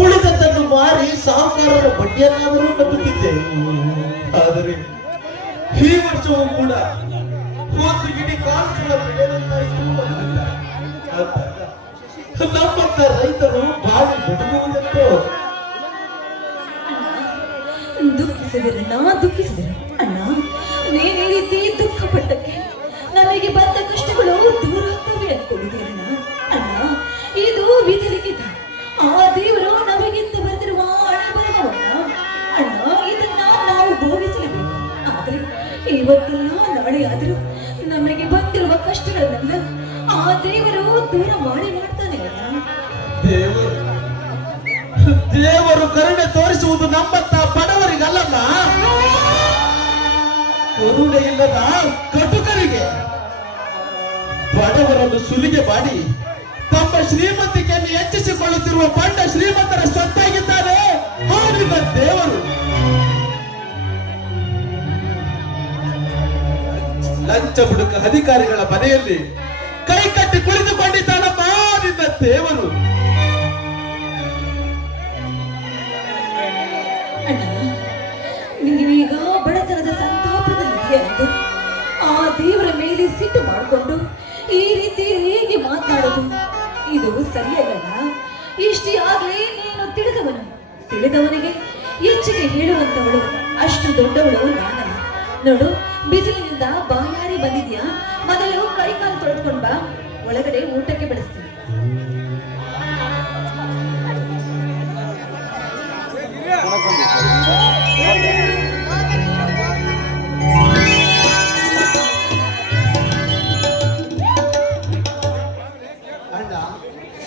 ಉಳಿದದ್ದನ್ನು ಮಾರಿ ಸಾಹುಕಾರರ ಬಡ್ಡಿಯನ್ನಾದರೂ ಕಟ್ಟುತ್ತಿದ್ದೆ. ಆದರೆ ಈ ವರ್ಷವೂ ಕೂಡ ಒಂದು ಇಡೀ ಕಾಸುಗಳ ಬೆಳೆದಂತಾಯಿತು. ನಮ್ಮಂತ ರೈತರು ಬಾಳಿ ಬದುಕುವುದೆಂತೋ. ದುಃಖಿಸಿದರು ಅಣ್ಣ. ನೀನು ಈ ರೀತಿ ದುಃಖ ಪಟ್ಟಕ್ಕೆ ನಮಗೆ ಬಂದ ಕಷ್ಟಗಳು ದೂರ ಆಗ್ತವೆ ಅನ್ಕೊಂಡಿದ್ದೀರಣ್ಣ. ಅಣ್ಣ, ಇದು ವಿಧಿ ಲಿಖಿತ. ಆ ದೇವರು ನಮಗಿಂತ ಬರೆದಿರುವ ಹಣೆ ಬರಹವನ್ನ ಅಣ್ಣ, ಇದನ್ನ ನಾವು ಭೋಗಿಸಲೇಬೇಕು. ಆದ್ರೆ ಇವತ್ತಲ್ಲ ನಾಳೆ ಆದರೂ ನಮಗೆ ಬಂದಿರುವ ಕಷ್ಟಗಳನ್ನೆಲ್ಲ ಆ ದೇವರು ದೂರ ಮಾಡ್ತಾನೆ ಅಣ್ಣ. ದೇವರು ಕರುಣೆ ತೋರಿಸುವುದು ನಮ್ಮಂತ ಬಡವರಿಗಲ್ಲಮ್ಮ, ಕರುಣೆ ಇಲ್ಲದ ಕಟುಕರಿಗೆ. ಬಡವರನ್ನು ಸುಲಿಗೆ ಮಾಡಿ ತಮ್ಮ ಶ್ರೀಮಂತಿಕೆಯನ್ನು ಹೆಚ್ಚಿಸಿಕೊಳ್ಳುತ್ತಿರುವ ಬಂಡ ಶ್ರೀಮಂತರ ಸ್ವತ್ತಾಗಿದ್ದಾರೆ ಹಾಡಿದ ದೇವರು. ಲಂಚ ಹುಡುಕ ಅಧಿಕಾರಿಗಳ ಮನೆಯಲ್ಲಿ ಕೈ ಕಟ್ಟಿ ಕುಳಿತುಕೊಂಡಿದ್ದಾನಮ್ಮ ನಿನ್ನ ದೇವರು. ನೀವೀಗ ಬಡತನದ ಸಂತಾಪದಲ್ಲಿದೆಯಾ ಎಂದು ಆ ದೇವರ ಮೇಲೆ ಸಿಟ್ಟು ಮಾಡಿಕೊಂಡು ಈ ರೀತಿ ಹೇಗೆ ಮಾತಾಡೋದು? ಇದು ಸರಿಯಲ್ಲ. ಇಷ್ಟೇ ಆಗ್ಲೇ ನೀನು ತಿಳಿದವನಿಗೆ ಹೆಚ್ಚಿಗೆ ಹೇಳುವಂತವಳು, ಅಷ್ಟು ದೊಡ್ಡವಳು ನಾನಲ್ಲ. ನೋಡು, ಬಿಸಿಲಿನಿಂದ ಬಾಯಾರಿ ಬಂದಿದ್ಯಾ? ಮೊದಲು ಕೈ ಕಾಲು ತೊಳೆದುಕೊಂಡ್ ಬಾ, ಒಳಗಡೆ ಊಟಕ್ಕೆ ಬಡಿಸ್ತೀನಿ.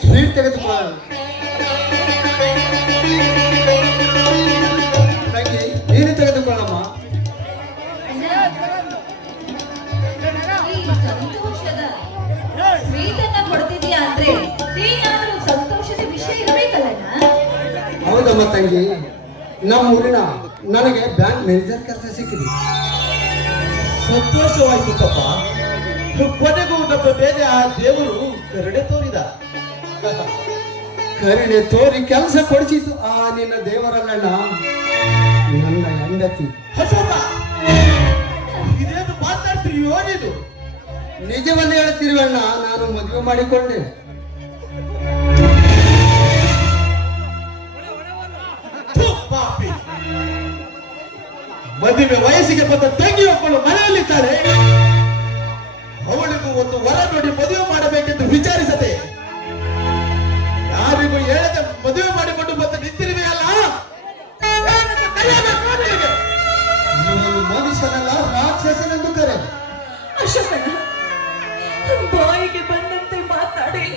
ಸ್ವೀಟ್ ತೆಗೆದುಕೊಳ್ಳ ನೀನು ತೆಗೆದುಕೊಳ್ಳಮ್ಮ. ಸಂತೋಷದ ಸ್ವೀಟನ್ನ ಕೊಡ್ತಿದ್ಯಾ ಅಂದ್ರೆ ಏನಾದ್ರೂ ಸಂತೋಷದ ವಿಷಯ ಇರಬೇಕಲ್ಲಣ್ಣ? ಹೌದಮ್ಮ ತಂಗಿ, ನಮ್ಮ ಊರಿನ ನನಗೆ ಬ್ಯಾಂಕ್ ಮ್ಯಾನೇಜರ್ ಕೆಲಸ ಸಿಕ್ಕಿದೆ. ಸಂತೋಷವಾಯ್ತು ತಪ್ಪ. ಕೊನೆಗೂ ನಮ್ಮ ಮೇಲೆ ಆ ದೇವರು ಕರುಣೆ ತೋರಿದ. ಕರುಣೆ ತೋರಿ ಕೆಲಸ ಕೊಡಿಸಿತು ಆ ನಿನ್ನ ದೇವರಲ್ಲಣ್ಣ, ನನ್ನ ಹೆಂಡತಿ. ಅಶೋಕ, ಇದೇನು ಮಾತಾಡ್ತೀರಿಯೋ ನೀನು? ನಿಜವನ್ನ ಹೇಳ್ತಿರುವಣ್ಣ, ನಾನು ಮದುವೆ ಮಾಡಿಕೊಂಡೆ. ಮದುವೆ ವಯಸ್ಸಿಗೆ ಬಂದ ತಂಗಿ ಒಬ್ಬಳು ಮನೆಯಲ್ಲಿದ್ದಾಳೆ. ಅವಳಿಗೂ ಒಂದು ವರ ನೋಡಿ ಮದುವೆ ಮಾಡಬೇಕೆಂದು ವಿಚಾರಿಸದೆ ಯಾರಿಗೂ ಹೇಳದೆ ಮದುವೆ ಮಾಡಿಕೊಂಡು ಬಂದು ನಿಂತಿರುವೆಯಲ್ಲ. ಇವನು ಮನುಷ್ಯನಲ್ಲ, ರಾಕ್ಷಸನೆಂದು ಕರೆ. ಅಶೋಕಣ್ಣ, ಬಾಯಿಗೆ ಬಂದಂತೆ ಮಾತಾಡಿ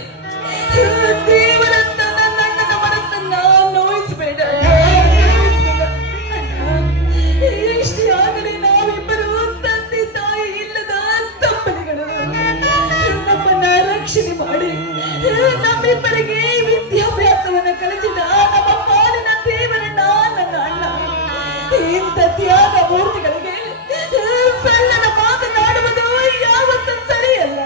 ದೇವರಂತ ನನ್ನ ಅಣ್ಣನ ಮನಸ್ಸನ್ನ ನೋಯಿಸಬೇಡ. ಇಷ್ಟೇ ಆಗಲಿ ನಾವಿಬ್ಬರು ತಂದೆ ತಾಯಿ ಇಲ್ಲದ ದಂಪತಿಗಳು. ನಮ್ಮನ್ನ ರಕ್ಷಣೆ ಮಾಡಿ ನಮ್ಮಿಬ್ಬರಿಗೆ ವಿದ್ಯಾಭ್ಯಾಸವನ್ನ ಕಲಿಸಿದ ನಮ್ಮ ಪಾಲಿನ ದೇವರಣ್ಣ ನನ್ನ ಅಣ್ಣ. ಇಂಥ ತ್ಯಾಗ ಮೂರ್ತಿಗಳಿಗೆ ಸಲ್ಲನ ಮಾತನಾಡುವುದು ಯಾವತ್ತೂ ಸರಿಯಲ್ಲ.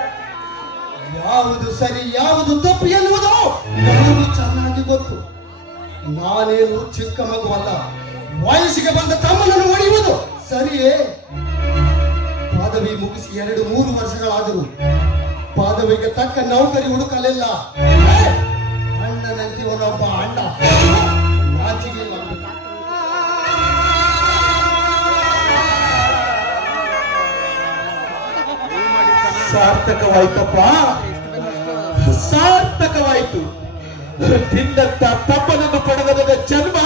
ಯಾವುದು ಸರಿ ಯಾವುದು ತಪ್ಪು ಎನ್ನುವುದು ನನಗೂ ಚೆನ್ನಾಗಿ ಗೊತ್ತು. ನಾನೇನು ಚಿಕ್ಕ ಮಗುವಲ್ಲ, ವಯಸ್ಸಿಗೆ ಬಂದ ತಮ್ಮನನ್ನು ಹೊಡೆಯುವುದು ಸರಿಯೇ? ಪದವಿ ಮುಗಿಸಿ 2-3 ವರ್ಷಗಳಾದರೂ ಪದವಿಗೆ ತಕ್ಕ ನೌಕರಿ ಹುಡುಕಲಿಲ್ಲ. ಅಣ್ಣನಂತಿವನೊಬ್ಬ ಅಣ್ಣ ನಾಚಿಗೆ ಸಾರ್ಥಕವಾಯ್ತಪ್ಪ, ಸಾರ್ಥಕವಾಯ್ತು. ನಿನ್ನಂತ ತಪ್ಪನನ್ನು ಪಡೆದ ಜನ್ಮ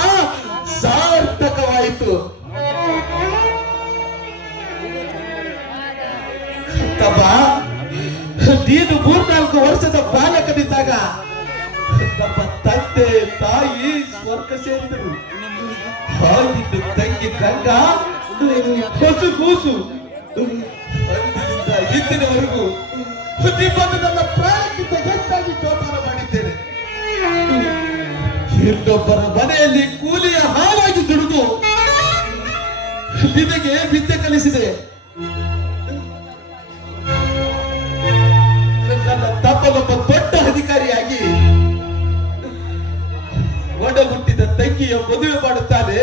ಸಾರ್ಥಕವಾಯಿತು. ತಪ್ಪ, ನೀನು 3-4 ವರ್ಷದ ಬಾಲಕನಿದ್ದಾಗ ನಮ್ಮ ತಂದೆ ತಾಯಿ ಸ್ವರ್ಗ ಸೇರಿದರು. ಹಾಗಿದ್ದು ತಂಗಿ ಗಂಗಾ ಹೊಸು ಕೂಸು ಅಂದಿನಿಂದ ಇಂದಿನವರೆಗೂ ನಿಮ್ಮನ್ನು ನನ್ನ ಪ್ರಾಣಕ್ಕಿಂತ ಹೆಚ್ಚಾಗಿ ಜೋಪಾನ ಮಾಡಿದ್ದೇನೆ. ಇನ್ನೊಬ್ಬರ ಮನೆಯಲ್ಲಿ ಕೂಲಿಯ ಹಾವಾಗಿ ದುಡಿದು ನಿನಗೆ ವಿದ್ಯೆ ಕಲಿಸಿದೆ. ನನ್ನ ತಮ್ಮನೊಬ್ಬ ದೊಡ್ಡ ಅಧಿಕಾರಿಯಾಗಿ ಒಡ ಹುಟ್ಟಿದ ತಂಗಿಯ ಮದುವೆ ಮಾಡುತ್ತಾನೆ.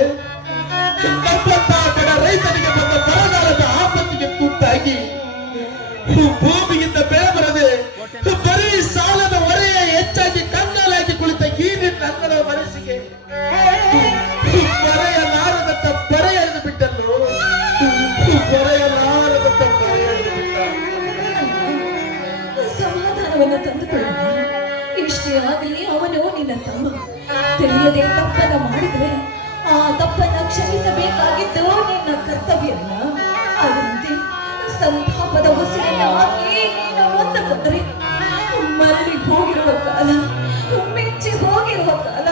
ನಮ್ಮಂತಹ ಬಡ ರೈತನಿಗೆ ಬಂದ ಬರಗಾಲದ ಆಪತ್ತಿಗೆ ತುತ್ತಾಗಿ ಭೂಮಿಯಿಂದ ಬೆಳೆ ಬರದೆ ಬರೀ ಸಾಲದ ಹೊರೆಯ ಹೆಚ್ಚಾಗಿ ಕಂಗಾಲಾಗಿ ಕುಳಿತ ಈ ನನ್ನ ಮನಸ್ಸಿಗೆ ಬರೆಯಲಾರದಂತ ಬರೆ ಎಳೆದು ಬಿಟ್ಟನು. ಬರೆಯಲಾರದಂತ ಬರೆ ಎಳೆದು ಬಿಟ್ಟ. ಸಮಾಧಾನವನ್ನು ತಂದುಕೊಳ್ಳೋಣ. ಇಷ್ಟೇ ಆಗಲಿ, ಅವನು ನಿನ್ನ ತಮ್ಮ. ತಿಳಿಯದೆ ತಪ್ಪನ್ನ ಮಾಡಿದರೆ ಆ ತಪ್ಪನ್ನ ಕ್ಷಮಿಸಬೇಕಾಗಿದ್ದು ನಿನ್ನ ಕರ್ತವ್ಯವನ್ನ. ಅದರಂತೆ ಸಂತಾಪದ ಉಸಿರನ್ನ ಹಾಕಿ ನೀನು ನೊಂದಕೊಂಡರೆ ಮರಳಿ ಹೋಗಿರುವ ಕಾಲ, ಮೆಚ್ಚಿ ಹೋಗಿರುವ ಕಾಲ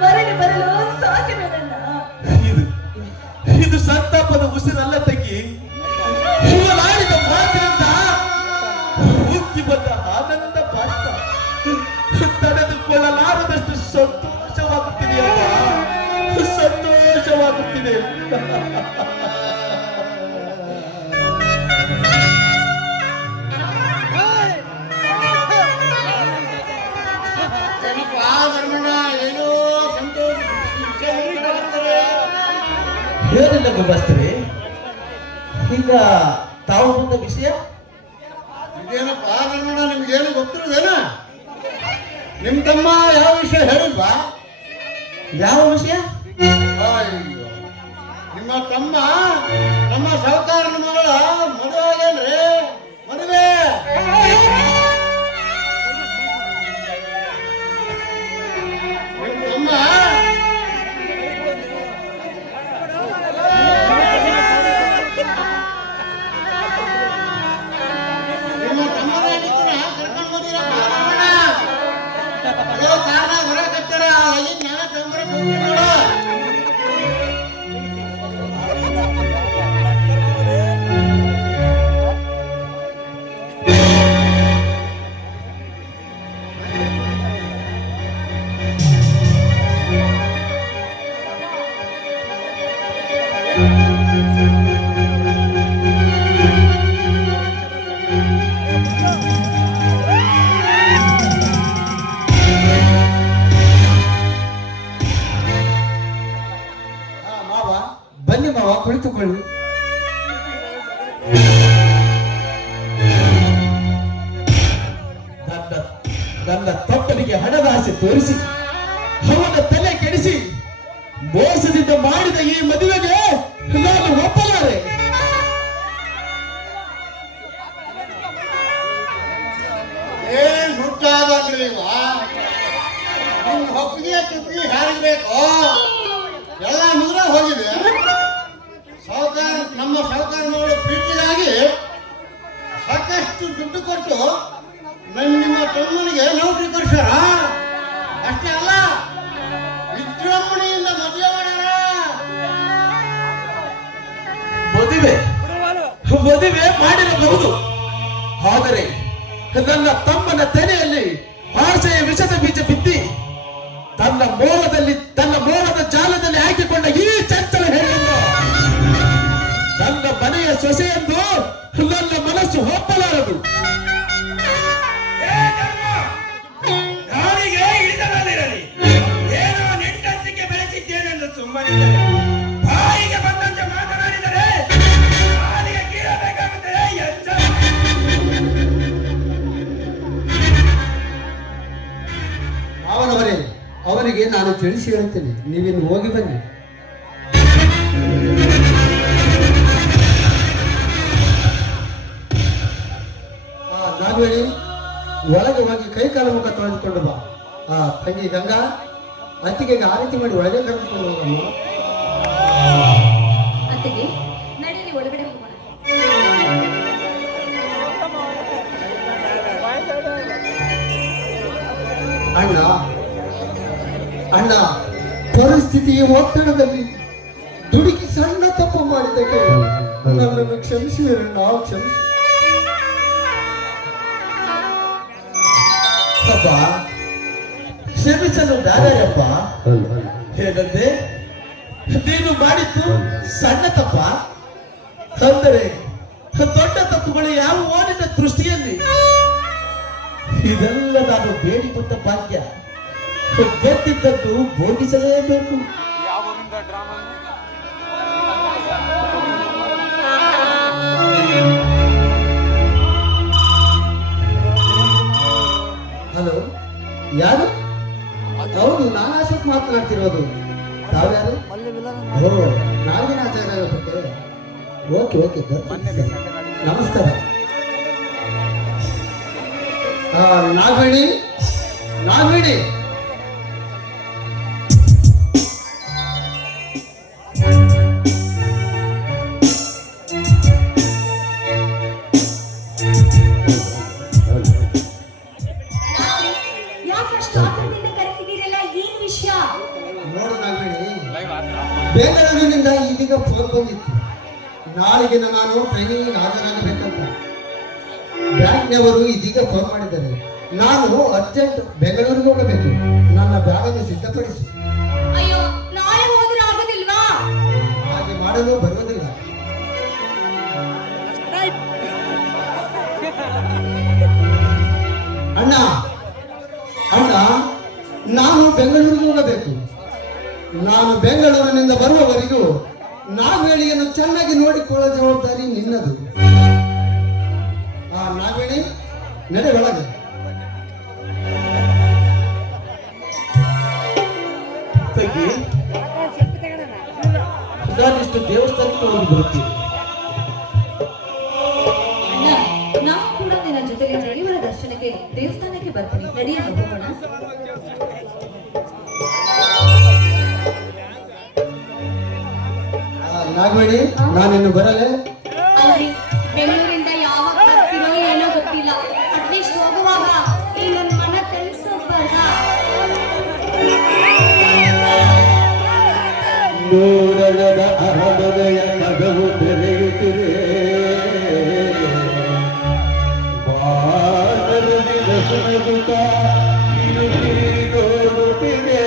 ಮರಳಿ ಬರಲು ಸಾಧ್ಯವೇನಣ್ಣ? ಇದು ಸಂತಾಪದ ಉಸಿರಲ್ಲ ತಂಗಿ. ಇವನಾಡಿದ ಮಾತಿನಿಂದ ಹುಕ್ಕಿ ಬಂದ ಆನಂದ ಬಾಷ್ಪ ತಡೆದುಕೊಳ್ಳಲಾರದಷ್ಟು ಸಂತೋಷವಾಗುತ್ತಿದೆಯಪ್ಪ, ಸಂತೋಷವಾಗುತ್ತಿದೆ. ಏನಿಲ್ಲ ಗುಮಾಸ್ತರೇ, ಈಗ ತಾವು ಬಂದ ವಿಷಯ ಇದೇನಪ್ಪ ಧರ್ಮಣ್ಣ, ನಿಮ್ಗೇನು ಗೊತ್ತಿರೋದೇನ? ನಿಮ್ ತಮ್ಮ ಯಾವ ವಿಷಯ ಹೇಳಿಲ್ವಾ? ಯಾವ ವಿಷಯ? ಅಯ್ಯೋ, ನಿಮ್ಮ ತಮ್ಮ ನಮ್ಮ ಸಾಹುಕಾರನ ಮಗಳ ಮದುವೆ ಆಗೇನ್ರಿ, ಮದುವೆ. ನಿಮ್ ತಮ್ಮ ಬನ್ನಿ ಮಾವ, ಕುಳಿತುಕೊಳ್ಳಿ. ನನ್ನ ತಪ್ಪನಿಗೆ ಹಣದ ಆಸೆ ತೋರಿಸಿ ಅವನ ತಲೆ ಕೆಡಿಸಿ ಮೋಸದಿಂದ ಮಾಡಿದ ಈ ಮದುವೆಗೆ ನಾನು ಒಪ್ಪಲಾರೆ. ಏನ್ ಹುಟ್ಟಾದಲ್ರಿ ನಿಮ್ ಒಪ್ಪಿಗೆ ತುಪ್ಪಿ ಹಾರಿಬೇಕು. ಎಲ್ಲ ಮುಗಿದ ಹೋಗಿದೆ. ಸಾಹುಕಾರ, ನಮ್ಮ ಸಾಹುಕಾರ ಮಗಳು ಪ್ರೀತಿಗಾಗಿ ಸಾಕಷ್ಟು ದುಡ್ಡು ಕೊಟ್ಟು ನಿಮ್ಮ ತಮ್ಮನಿಗೆ ನೌಕರಿ ಕೊಡಿಸ್ಯಾರ. ಅಷ್ಟೇ ಅಲ್ಲ, ವಿಜೃಂಭಣೆಯಿಂದ ಮದುವೆ ಮಾಡ್ಯಾರ. ಮದುವೆ ಮಾಡಿರಬಹುದು, ಆದರೆ ನನ್ನ ತಮ್ಮನ ತೆನೆಯಲ್ಲಿ ಆಸೆಯ ವಿಷದ ಬೀಜ ಬಿತ್ತಿ ತನ್ನ ಮೋಹದ ಜಾಲದಲ್ಲಿ ಹಾಕಿಕೊಂಡ ಈ ಚಂಚಲ ಹೆಣ್ಣನ್ನು ನನ್ನ ಮನೆಯ ಸೊಸೆಯೆಂದು ನನ್ನ ಮನಸ್ಸು ಒಪ್ಪಲಾರದು. ಯಾರಿಗೆ ಇಳಿದರಲ್ಲಿರಲಿ, ಏನೋ ನೆಂಟಂತಿಕೆ ಬೆಳೆಸಿದ್ದೇನೆಂದು ಸುಮ್ಮನಿದ್ದರೆ, ಬಾಯಿಗೆ ಬಂದಂತೆ ಮಾತನಾಡಿದರೆ ಕಾಲಿಗೆ ಕೀಳಬೇಕಾಗುತ್ತದೆ. ಎಚ್ಚರ. ಅವರಿಗೆ ನಾನು ತಿಳಿಸಿ ಹೇಳ್ತೇನೆ, ನೀವಿನ್ನು ಹೋಗಿ ಬನ್ನಿ. ನಾಗವೇಣಿ, ಒಳಗೆ ಹೋಗಿ ಕೈ ಕಾಲು ಮುಖ ತೊಳೆದುಕೊಂಡು ಬಾ. ತಂಗಿ ಗಂಗಾ, ಅತ್ತಿಗೆಗೆ ಆ ರೀತಿ ಮಾಡಿ ಒಳಗೆ ಕರೆದುಕೊಂಡು ಹೋಗಮ್ಮ. ಅತ್ತಿಗೆ, ನಡೀಲಿ, ಒಳಗಡೆ ಹೋಗೋಣ. ಅಣ್ಣ ಅಣ್ಣ, ಪರಿಸ್ಥಿತಿಯ ಒತ್ತಡದಲ್ಲಿ ದುಡುಕಿ ಸಣ್ಣ ತಪ್ಪು ಮಾಡಿದ್ದಕ್ಕೆ ನನ್ನನ್ನು ಕ್ಷಮಿಸಿರಣ್ಣ, ಕ್ಷಮಿಸಿ. ಅಪ್ಪ, ಕ್ಷಮಿಸಲು ನಾನಪ್ಪ. ಹೇಗಂತೆ ನೀನು ಮಾಡಿದ್ದು ಸಣ್ಣ ತಪ್ಪ, ಅಂದರೆ ದೊಡ್ಡ ತಪ್ಪುಗಳು ಯಾವ ಓದಿನ ದೃಷ್ಟಿಯಲ್ಲಿ ಇದೆಲ್ಲ ನಾನು ಬೇಡಿಕೊಂಡ ಭಾಗ್ಯ. ಗೊತ್ತಿದ್ದದ್ದು ಬೋಧಿಸಲೇಬೇಕು. ಹಲೋ, ಯಾರು? ಹೌದು, ನಾನು ಅಶೋಕ್ ಮಾತನಾಡ್ತಿರೋದು. ತಾವ್ಯಾರು? ಓ, ನಾಡಿನ ಆಚಾರ್ಯರ ಬಗ್ಗೆ. ಓಕೆ ಓಕೆ, ಬರ್ತೀನಿ. ನಮಸ್ಕಾರ. ನಾಗವೇಣಿ, ನಾಗವೇಣಿ. ಯಾಕಷ್ಟು ಆತಂಕದಿಂದ ಕರೆತಿದ್ದೀರಲ್ಲ, ಏನ್ ವಿಷಯ? ನೋಡು ನಾಗವೇಣಿ, ಬೆಂಗಳೂರಿನಿಂದ ಇದೀಗ ಫೋನ್ ಬಂದಿತ್ತು. ನಾಳೆಗೆ ನಾನು ಟ್ರೈನಿಂಗ್ ಹಾಜರಾಗಬೇಕಂತ ಬ್ಯಾಂಕ್ನವರು ಇದೀಗ ಫೋನ್ ಮಾಡಿದ್ದಾರೆ. ನಾನು ಅರ್ಜೆಂಟ್ ಬೆಂಗಳೂರಿಗೆ ಹೋಗಬೇಕು. ನನ್ನ ಬ್ಯಾಗನ್ನು ಸಿದ್ಧಪಡಿಸಿ. ಅಯ್ಯೋ, ನಾಳೆ ಹೋದ್ರೆ ಆಗೋದಿಲ್ವಾ? ಹಾಗೆ ಮಾಡಲು ಬರುವುದಿಲ್ಲ. ಅಣ್ಣ ಅಣ್ಣ, ನಾನು ಬೆಂಗಳೂರಿಗೆ ಹೋಗಬೇಕು. ನಾನು ಬೆಂಗಳೂರಿನಿಂದ ಬರುವವರೆಗೂ ನಾಗವೇಣಿಯನ್ನು ಚೆನ್ನಾಗಿ ನೋಡಿಕೊಳ್ಳೋ ಜವಾಬ್ದಾರಿ ನಿನ್ನದು. ನಾಗವೇಣಿ, ನಡೆ ಒಳಗೆ. ತಂಗಿ, ಇದಾದಿಷ್ಟು ದೇವಸ್ಥಾನಕ್ಕೆ ಹೋಗಿ ಬರುತ್ತೀವಿ. ಅಣ್ಣ, ನಾನು ಕೂಡ ನಿನ್ನ ಜೊತೆಗೆ ದೇವರ ದರ್ಶನಕ್ಕೆ ದೇವಸ್ಥಾನಕ್ಕೆ ಬರ್ತೀನಿ. ನಡಿಯ ಹೋಗೋಣ. ನಾಗವೇಣಿ, ನಾನಿನ್ನು ಬರಲೇ. ಅಲ್ರಿ, ಬೆಂಗಳೂರಿಂದ ಯಾವಾಗ ಬರ್ತೀರೋ ಏನೋ ಗೊತ್ತಿಲ್ಲ. ಅಟ್ಲೀಸ್ಟ್ ಹೋಗುವಾಗ ಈ ನನ್ನ ಮನ ತಿಳಿಸೋಬಾರ್ದ? ನೋಡದ ಅರಮನೆಯ ಕದವು ತೆರೆಯುತ್ತಿದೆ. ಬಾನರದಿ ದರ್ಶನದುತ ನೋಡುತ್ತಿದೆ.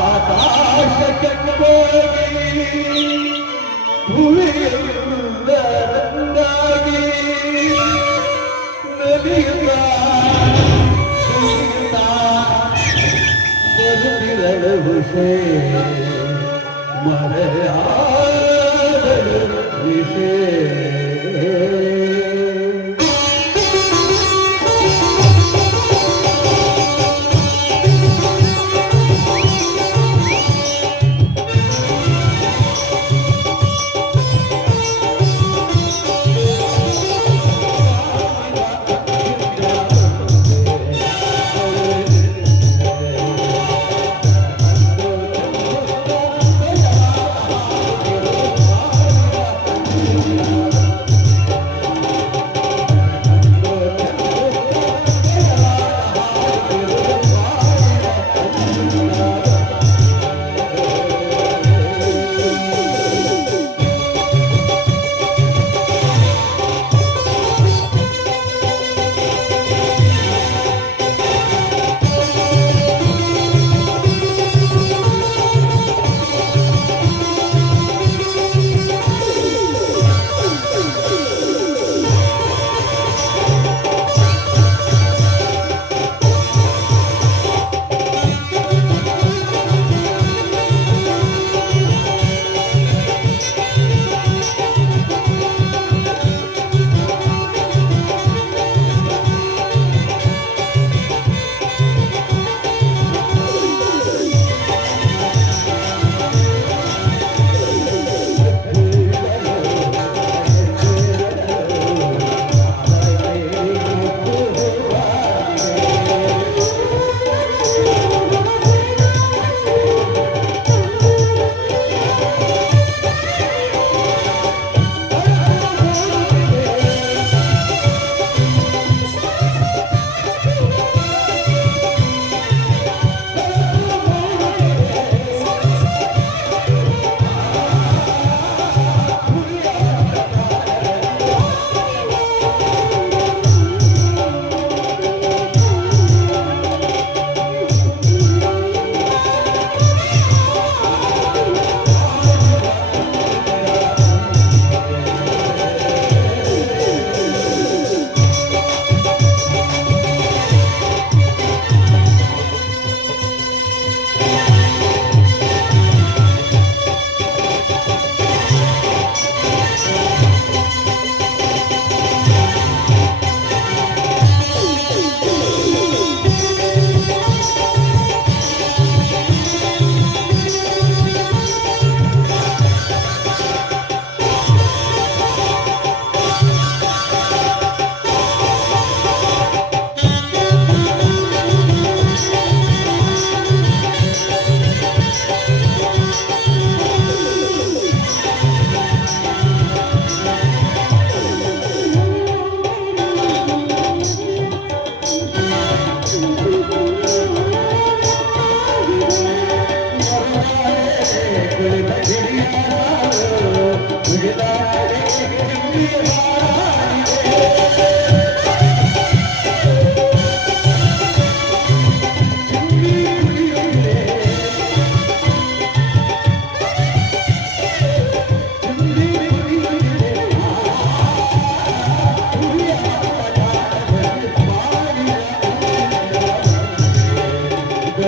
ಆಕಾಶಕ್ಕೆ ಹೋಗಿ ಭೂಮಿಯಿಂದ ರಂಗಾಗಿ ನದಿಯುತ್ತ ಮರೆಯಾದಳು ವಿಷಯ.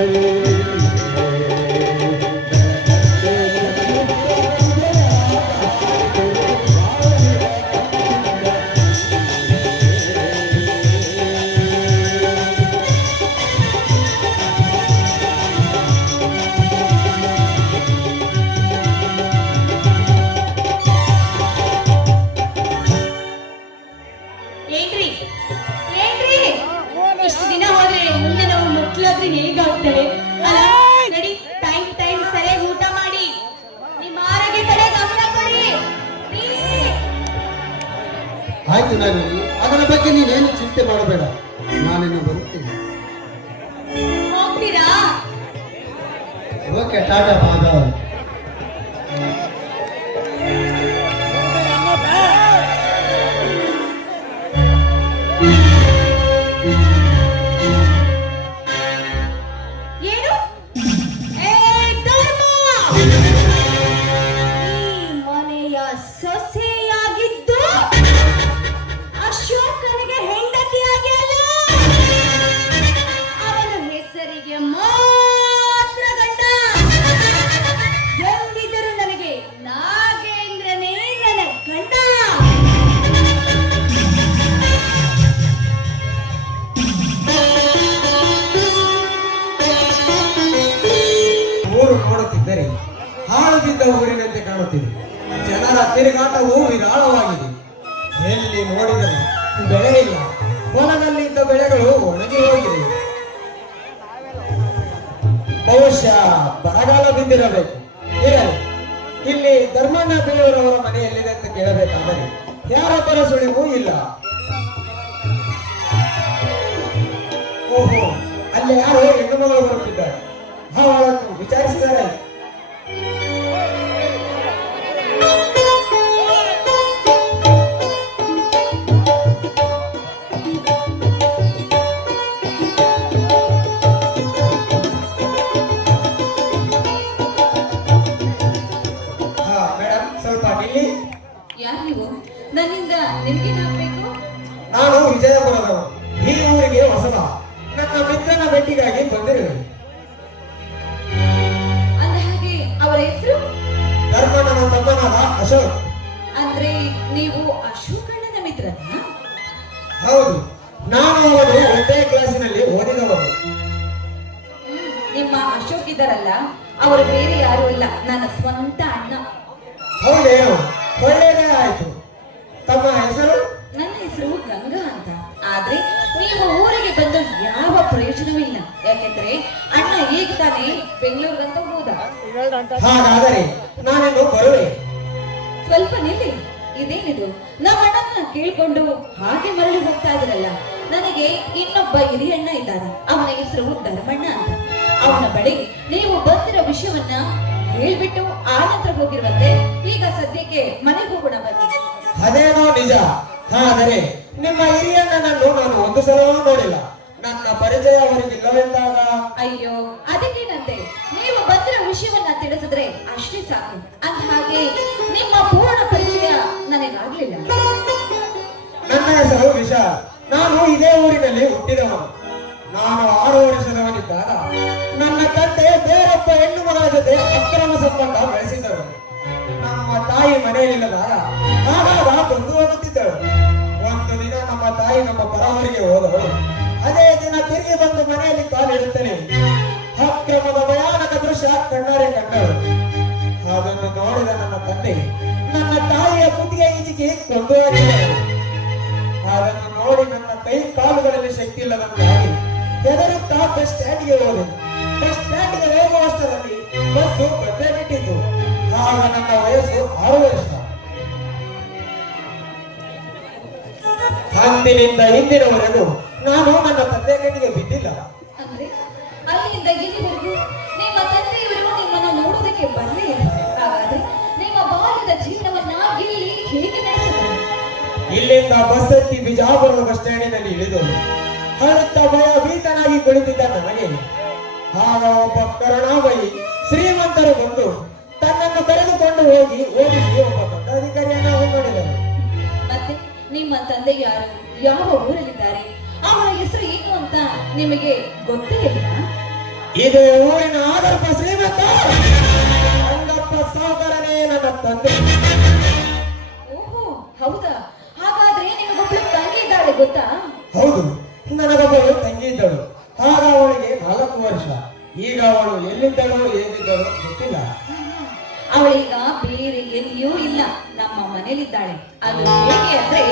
ಏನ್ರಿ ಏನ್ರಿ ಇಷ್ಟು ದಿನ ಹೋದ್ರೆ ಮುಂದೆ ನಾವು ಮಕ್ಕಳಾದ್ರೆ ಹೇಗಾಗ್ತವೆ ಅಲ್ಲ ನಡಿ ಟೈಮ್ ಸರಿಯಾಗಿ ಊಟ ಮಾಡಿ ನಿಮ್ಮ ಆರೋಗ್ಯ ಕಡೆ ಗಮನ ಕೊಡಿ ರೀ. ಆಯ್ತು ನಾಗವೇಣಿ, ಅದರ ಬಗ್ಗೆ ನೀನೇನು ಚಿಂತೆ ಮಾಡಬೇಡ, ನಾನಿನ್ನು ಬರುತ್ತೇನೆ. ಹೋಗ್ತೀರಾ? ಓಕೆ, ಟಾಟಾ ಬಾಯ್. ಏನು ಏ ಧರ್ಮ, ಈ ಮನೆಯ ಸೊಸೆಯಾಗಿದ್ದು ಅಶೋಕನಿಗೆ ಹೆಂಡತಿಯಾಗಿ ಅಲ್ಲ, ಅವನ ಹೆಸರಿಗೆ ಮಾತ್ರ ಗಂಡ ಎಂದಿದ್ದರೂ ನನಗೆ ನಾಗೇಂದ್ರನೇ ನನ್ನ ಗಂಡ. ಊರು ನೋಡುತ್ತಿದ್ದರೆ ಹಾಳು ಬಿದ್ದ ಊರಿನಂತೆ ಕಾಣುತ್ತಿದೆ. ಜನರ ತಿರುಗಾಟವು ವಿರಾಳವಾಗಿದೆ. ಎಲ್ಲಿ ನೋಡಿದರೆ ಬೆಳೆ ಇಲ್ಲ, ಹೊಲದಲ್ಲಿದ್ದ ಬೆಳೆಗಳು ಒಣಗಿ ಹೋಗಿದೆ. ಬಹುಶಃ ಬರಗಾಲ ಬಿದ್ದಿರಬೇಕು. ಇರಲಿ, ಇಲ್ಲಿ ಧರ್ಮಣ್ಣ ದೇವರವರ ಮನೆಯಲ್ಲಿದೆ ಅಂತ ಕೇಳಬೇಕಾದರೆ ಯಾರೊಬ್ಬರ ಸುಳಿವೂ ಇಲ್ಲ. ಓಹೋ, ಅಲ್ಲಿ ಯಾರೋ ಹೆಣ್ಣು ಮಗಳು ಬರುತ್ತಿದ್ದಾರೆ. ಅವಳನ್ನು ವಿಚಾರಿಸಿದ್ದಾರೆ. ಮೇಡಮ್, ಸ್ವಲ್ಪ ನಿಲ್ಲಿ. ಯಾರು ನೀವು? ನನ್ನಿಂದ ನಿಮ್ಗೇನಾಗಬೇಕು? ನಾನು ವಿಜಯಪುರದವ, ಈ ಊರಿಗೆ ಹೊಸಬ. ನನ್ನ ಮಿತ್ರನ ಭೇಟಿಗಾಗಿ ಬಂದಿರುವೆ. ಅಂದ ಹಾಗೆ ಅವರ ಹೆಸರು? ಧರ್ಮಣ್ಣನ ತಮ್ಮನಾದ ಅಶೋಕ್. ಅಂದ್ರೆ ನೀವು ಅಶೋಕಣ್ಣನ ಮಿತ್ರನ? ಹೌದು, ನಾನು ಅವನು ಒಂದೇ ಕ್ಲಾಸಿನಲ್ಲಿ ಓದಿದವರು. ನಿಮ್ಮ ಅಶೋಕ್ ಇದ್ದಾರಲ್ಲ, ಅವರು ಬೇರೆ ಯಾರು ಅಲ್ಲ, ನನ್ನ ಸ್ವಂತ ಅಣ್ಣ. ಹೌದೇನು? ಒಳ್ಳೆಯದೇ ಆಯ್ತು. ತಮ್ಮ ಹೆಸರು? ನನ್ನ ಹೆಸರು ಗಂಗಾ ಅಂತ. ಆದ್ರೆ ನೀವು ಊರಿಗೆ ಬಂದು ಯಾವ ಪ್ರಯೋಜನವಿಲ್ಲ, ಯಾಕೆಂದ್ರೆ ಅಣ್ಣ ಈಗ ತಾನೇ ಬೆಂಗಳೂರಿಗಂತ ಹೋದ. ಹಾಗಾದರೆ ನಾನಿನ್ನು ಬರುವೆ. ಸ್ವಲ್ಪ ನಿಲ್ಲಿ, ಇದೇನಿದು? ನಮ್ಮ ಅಣ್ಣನ ಕೇಳ್ಕೊಂಡು ಹಾಗೆ ಮರಳಿ ಹೋಗ್ತಾ ಇದ್ರಲ್ಲ. ನನಗೆ ಇನ್ನೊಬ್ಬ ಹಿರಿಯಣ್ಣ ಇದ್ದಾನೆ, ಅವನ ಹೆಸರು ಧರ್ಮಣ್ಣ ಅಂತ. ಅವನ ಬಳಿ ನೀವು ಬಂದಿರೋ ವಿಷಯವನ್ನ ಹೇಳ್ಬಿಟ್ಟು ಆನಂತರ ಹೋಗಿರುವಂತೆ. ಈಗ ಸದ್ಯಕ್ಕೆ ಮನೆಗೆ ಹೋಗೋಣ ಬನ್ನಿ. ಅದೇನೋ ನಿಜ. ಆದರೆ ನಿಮ್ಮ ಹಿರಿಯಣ್ಣನನ್ನು ನಾನು ಒಂದು ಸಲವೂ ನೋಡಿಲ್ಲ. ನನ್ನ ಪರಿಚಯ ಅವರಿಗಿಲ್ಲವೆಂದಾಗ. ಅಯ್ಯೋ, ಅದಕ್ಕೇನಂತೆ, ನೀವು ಬಂದಿರೋ ವಿಷಯವನ್ನ ತಿಳಿಸಿದ್ರೆ ಅಷ್ಟೇ ಸಾಕು. ಅಂದ ಹಾಗೆ ನಿಮ್ಮ ಪೂರ್ಣ ಪರಿಚಯ ನನಗಾಗ್ಲಿಲ್ಲ. ನನ್ನ ಹೆಸರು ವಿಶಾಲ್. ನಾನು ಇದೇ ಊರಿನಲ್ಲಿ ಹುಟ್ಟಿದವನು. ನಾನು 6 ವರ್ಷದವನಿದ್ದಾಗ ನನ್ನ ತಂದೆ ಬೇರೊಬ್ಬ ಹೆಣ್ಣು ಮಗಳ ಜೊತೆ ಅಕ್ರಮ ಸಂಬಂಧ ಬೆಳೆಸಿದ್ದರು. ನಮ್ಮ ತಾಯಿ ಮನೆಯಲ್ಲಿಲ್ಲದಾಗ ಆಗಾಗ ಬಂದು ಹೋಗುತ್ತಿದ್ದಳು. ಒಂದು ದಿನ ನಮ್ಮ ತಾಯಿ ನಮ್ಮ ಪರವರಿಗೆ ಹೋದಳು. ಅದೇ ದಿನ ತಿರುಗಿ ಬಂದು ಮನೆಯಲ್ಲಿ ಕಾಲಿಡುತ್ತಲೇ ಅಕ್ರಮದ ಭಯಾನಕ ದೃಶ್ಯ ಕಣ್ಣಾರೆ ಕಂಡಳು. ಅದನ್ನು ನೋಡಿದ ನನ್ನ ತಂದೆ ನನ್ನ ತಾಯಿಯ ಕುತ್ತಿಗೆ ಈಚೆಗೆ ಕೊಂದು ಹಾಕಿದಳು. ಅದನ್ನು ನೋಡಿ ನನ್ನ ಕೈ ಕಾಲುಗಳಲ್ಲಿ ಶಕ್ತಿ ಇಲ್ಲದಂತಾಗಿ ಹೆದರುತ್ತಾ ಬಸ್ ಸ್ಟ್ಯಾಂಡ್ಗೆ ಹೋದೆ. ಬಸ್ ಸ್ಟ್ಯಾಂಡ್ಗೆ ಹೋಗುವಷ್ಟರಲ್ಲಿ ಬಸ್ಸು ಬದ್ದೆ ಬಿಟ್ಟಿತ್ತು. ಆಗ ನನ್ನ ವಯಸ್ಸು 6 ವರ್ಷ. ಅಂದಿನಿಂದ ಇಂದಿನವರೆಗೂ ನಾನು ನನ್ನ ತಂದೆ ಕಣ್ಣಿಗೆ ಬಿದ್ದಿಲ್ಲ. ಅಂದ್ರೆ ಅಲ್ಲಿಂದ ಇಲ್ಲಿವರೆಗೂ ನಿಮ್ಮ ತಂದೆಯವರು ನಿಮ್ಮನ್ನು ನೋಡೋದಕ್ಕೆ ಬರಲೇ ಇಲ್ಲ. ಹಾಗಾದ್ರೆ ನಿಮ್ಮ ಬಾಲ್ಯದ ಜೀವನವನ್ನ ಇಲ್ಲಿ ಹೇಗೆ ನಡೆಸಿದರು? ಇಲ್ಲಿಂದ ಬಸ್ ಹತ್ತಿ ಬಿಜಾಪುರದ ಬಸ್ ಸ್ಟ್ಯಾಂಡಿನಲ್ಲಿ ಇಳಿದು ಅಳುತ್ತ ಭಯಭೀತನಾಗಿ ಕುಳಿತಿದ್ದ ನನಗೆ ಆಗ ಒಬ್ಬ ಕರುಣಾಬಯಿ ಶ್ರೀಮಂತರು ಬಂದು ತನ್ನನ್ನು ಕರೆದುಕೊಂಡು ಹೋಗಿ ಓದಿಸಿ ಒಬ್ಬ ದೊಡ್ಡ ಅಧಿಕಾರಿಯನ್ನು ಮಾಡಿದರು. ಮತ್ತೆ ನಿಮ್ಮ ತಂದೆ ಯಾರು, ಯಾವ ಊರಲ್ಲಿದ್ದಾರೆ, ಅವರ ಹೆಸರು ಏನು ಅಂತ ನಿಮಗೆ ಗೊತ್ತೇ ಇಲ್ಲ? ಇದು ಊರಿನ ಆದರ್ಶ ಶ್ರೀಮಂತ ರಂಗಪ್ಪ ಸಾವುಕಾರನೇ ನನ್ನ ತಂದೆ. ಓಹೋ ಹೌದಾ? ಹಾಗಾದ್ರೆ ನಿಮಗೊಬ್ಳು ತಂಗಿ ಇದ್ದಾಳೆ ಗೊತ್ತಾ? ಹೌದು, ನನಗೊಬ್ಬಳು ತಂಗಿ ಇದ್ದಳು. ಆಗ ಅವಳಿಗೆ 4 ವರ್ಷ. ಈಗ ಅವಳು ಎಲ್ಲಿದ್ದಳು ಏನಿದ್ದಳು ಗೊತ್ತಿಲ್ಲ. ಅವಳೀಗ ಬೇರೆ ಎಲ್ಲಿಯೂ ಇಲ್ಲ, ನಮ್ಮ ಮನೇಲಿದ್ದಾಳೆ. ಅದು ಹೇಗೆ ಅಂದ್ರೆ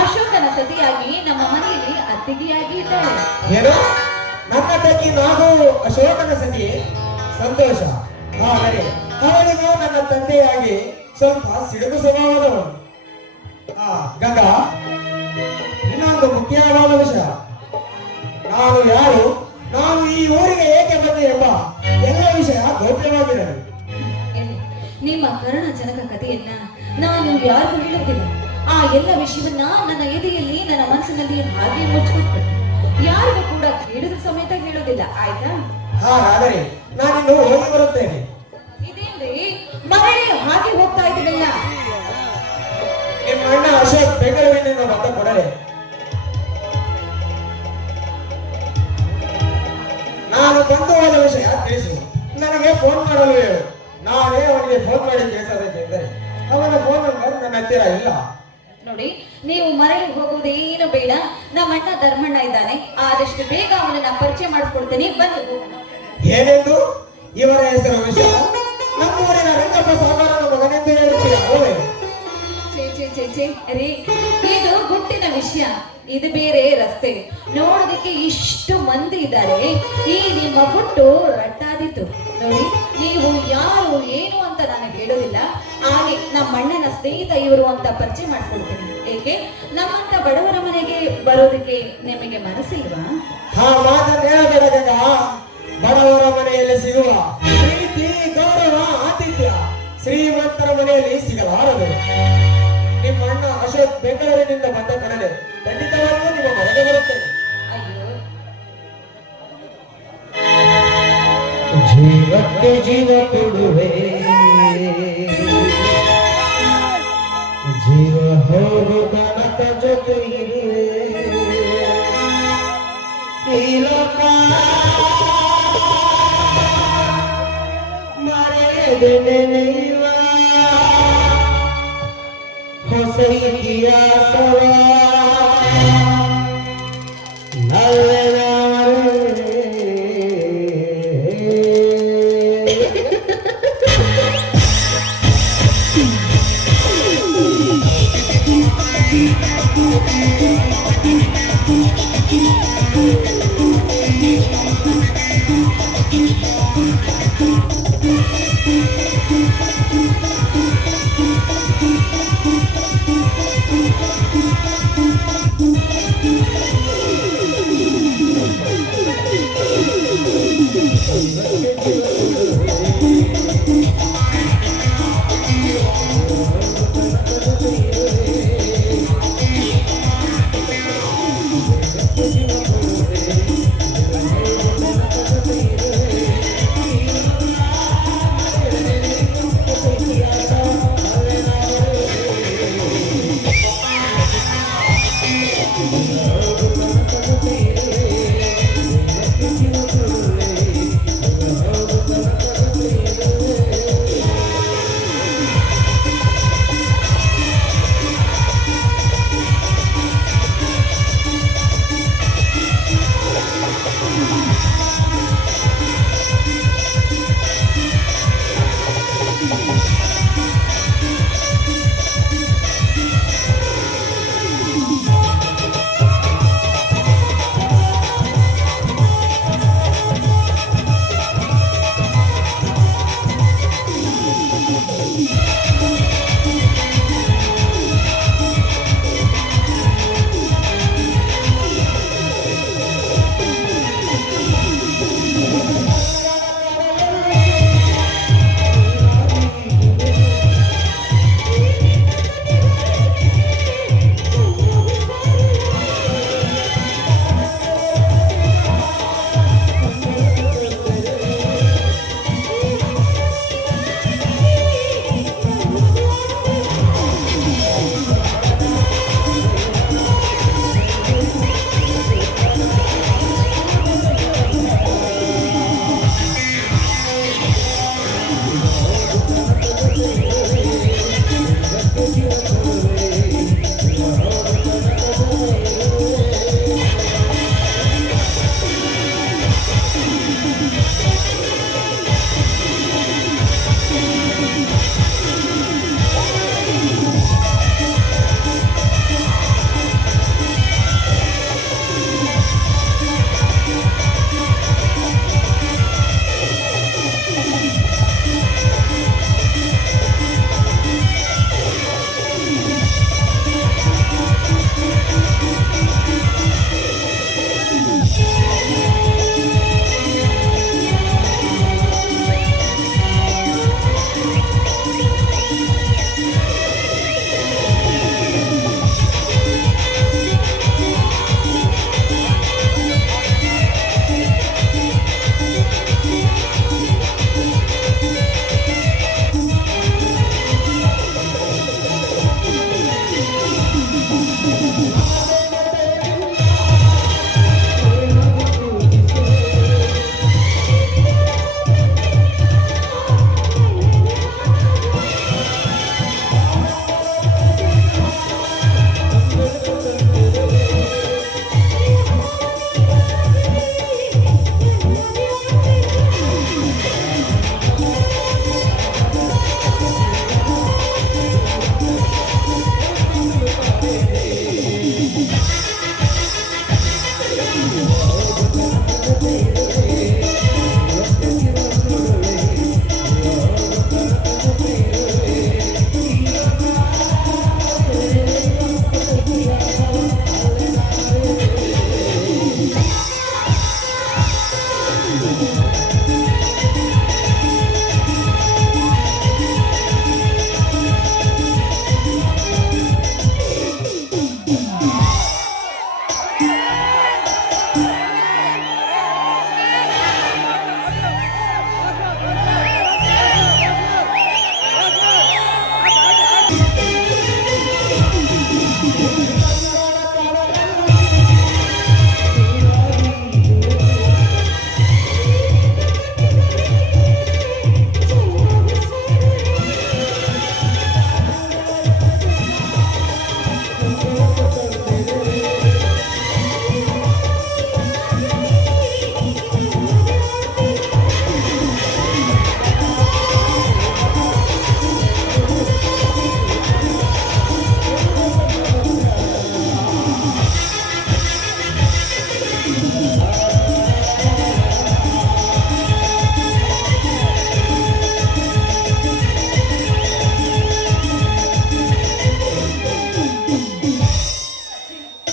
ಅಶೋಕನ ಸತಿಯಾಗಿ ನಮ್ಮ ಮನೆಯಲ್ಲಿ ಅತ್ತಿಗೆಯಾಗಿ ಇದ್ದಾಳೆ. ಏನು? ನನ್ನ ತಂಗಿ ನಾನು ಅಶೋಕನ ಸತಿ? ಸಂತೋಷ. ಆದರೆ ಅವಳಿಗೂ ನನ್ನ ತಂದೆಯಾಗಿ ಸ್ವಲ್ಪ ಸಿಡುಕು ಸ್ವಭಾವದವಳು. ಗಂಗಾ, ಇನ್ನೊಂದು ಮುಖ್ಯವಾದ ವಿಷಯ. ನಾನು ಯಾರು, ನಾನು ಈ ಊರಿಗೆ ಏಕೆ ಬಂದೆ ಎಂಬ ಎಲ್ಲ ವಿಷಯ ಗೌಪ್ಯವಾಗಿರಲಿ. ನಿಮ್ಮ ಕರುಣಜನಕ ಕಥೆಯನ್ನ ನಾನು ಯಾರಿಗೂ ಹೇಳುತ್ತಿಲ್ಲ. ಆ ಎಲ್ಲ ವಿಷಯವನ್ನ ನನ್ನ ಎದೆಯಲ್ಲಿ, ನನ್ನ ಮನಸ್ಸಿನಲ್ಲಿ ಹಾಗೆ ಮುಚ್ಚಿಕೊಟ್ಟು ಯಾರಿಗೂ ಕೂಡ ಕೇಳಿದ ಸಮೇತ ಹೇಳೋದಿಲ್ಲ, ಆಯ್ತಾ? ಹಾಗಾದರೆ ನಾನಿನ್ನು ಹೋಗಿ ಬರುತ್ತೇನೆ. ಇದೇನ್ರಿ ಮರಳಿ ಹಾಗೆ ಹೋಗ್ತಾ ಇದ್ದೀನಲ್ಲ? ನಿಮ್ಮ ಅಣ್ಣ ಅಶೋಕ್ ಬೆಂಗಳೂರಿನಿಂದ ಬಂದ ಕೊಡಲೆ ನಾನು ಬಂದು ಹೋದ ವಿಷಯ ತಿಳಿಸು. ನನಗೆ ಫೋನ್ ಮಾಡಲು ಹೇಳು. ನಾನೇ ಅವನಿಗೆ ಫೋನ್ ಮಾಡಿ ತಿಳಿಸಬೇಕೆಂದರೆ ಅವನ ಫೋನ್ ನಂಬರ್ ನನ್ನ ಹತ್ತಿರ ಇಲ್ಲ. ನೋಡಿ, ನೀವು ಮರಳಿ ಹೋಗುವುದೇನು ಬೇಡ. ನಮ್ಮ ಅಣ್ಣ ಧರ್ಮಣ್ಣ ಇದ್ದಾನೆ, ಆದಷ್ಟು ಬೇಗ ಅವನನ್ನ ಪರಿಚಯ ಮಾಡಿಸ್ಕೊಡ್ತೇನೆ, ಬಂದು ಹೋಗೋಣ. ಏನೆಂದು? ಇವರ ಹೆಸರು ವಿಷಯ ನಮ್ಮೂರಿನ ರಂಗಪ್ಪ ಸಾಗರನ ಮಗನೆಂದು ಹೇಳುತ್ತೀರಾ? ರೀ, ಇದು ಗುಟ್ಟಿನ ವಿಷಯ, ಇದು ಬೇರೆ ರಸ್ತೆ. ನೋಡೋದಕ್ಕೆ ಇಷ್ಟು ಮಂದಿ ಇದ್ದಾರೆ, ಈ ನಿಮ್ಮ ಗುಟ್ಟು ರಟ್ಟಾದಿತ್ತು. ನೋಡಿ, ನೀವು ಯಾರು ಏನು ಅಂತ ನಾನು ಹೇಳೋದಿಲ್ಲ. ಹಾಗೆ ನಮ್ಮ ಅಣ್ಣನ ಸ್ನೇಹಿತ ಇವರು ಅಂತ ಪರಿಚಯ ಮಾಡ್ಕೊಡ್ತೀನಿ. ಏಕೆ, ನಮ್ಮಂತ ಬಡವರ ಮನೆಗೆ ಬರೋದಕ್ಕೆ ನಿಮಗೆ ಮನಸ್ಸಿಲ್ವಾ? ಮಾತನ್ನು ಹೇಳಬೇಡ ಗಂಗಾ. ಬಡವರ ಮನೆಯಲ್ಲಿ ಸಿಗುವ ಪ್ರೀತಿ, ಗೌರವ, ಆತಿಥ್ಯ ಶ್ರೀಮಂತರ ಮನೆಯಲ್ಲಿ ಸಿಗಲಾರದು. ನಿಮ್ಮ ಅಣ್ಣ ಅಶೋಕ್ ಬೆಂಗಳೂರಿನಿಂದ ಬಂದ ಕಡಲೆ ಖಂಡಿತವಾಗಿಯೂ ನಿಮ್ಮ ಮನೆಗೆ ಬರುತ್ತೇನೆ. ಅಯ್ಯೋ, ಜೀವಕ್ಕೆ ಜೀವ ಕೊಡುವೆ, ಜೀವ ಹೋಗು ಕನಕ ಜೊತೆ ಇರುವೆ, ಈ ಲೋಕ ಮರೆಯದೆ ನೆನೆಯುವ ಹೊಸ ಇತಿಹಾಸವ